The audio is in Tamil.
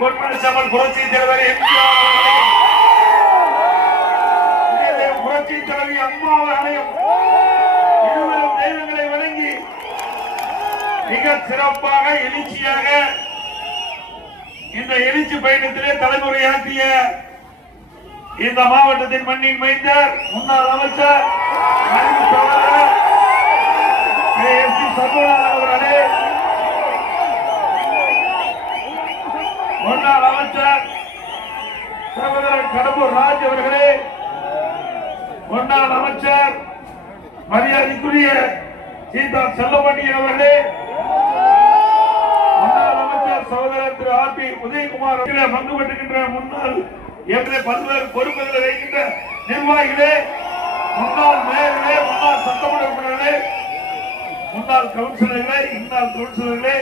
பொன்மனச்செம்மல் புரட்சி தலைவர் எம்ஜிஆர், புரட்சி தலைவி அம்மா அவர்களையும் இருவரும் தெய்வங்களை வணங்கி மிக சிறப்பாக எழுச்சியாக இந்த எழுச்சி பயணத்திலே தலைமுறையாற்றிய இந்த மாவட்டத்தின் மண்ணின் மைந்தர் முன்னாள் அமைச்சர் அவர்களே, முன்னாள் அமைச்சர் சகோதரர் கடம்பூர் ராஜ் அவர்களே, முன்னாள் அமைச்சர் மரியாதைக்குரிய சீதா செல்லமணியன் அவர்களே, முன்னாள் அமைச்சர் சகோதரர் திரு ஆர் பி உதயகுமார் பங்கு பெற்றுகின்ற முன்னாள் பல்வேறு பொறுப்புகளை வைக்கின்ற நிர்வாகிகளே, முன்னாள் மேயர்களே, முன்னாள் சட்டமன்ற உறுப்பினர்களே, முன்னாள் கவுன்சிலர்களே, இன்னாள் கவுன்சிலர்களே,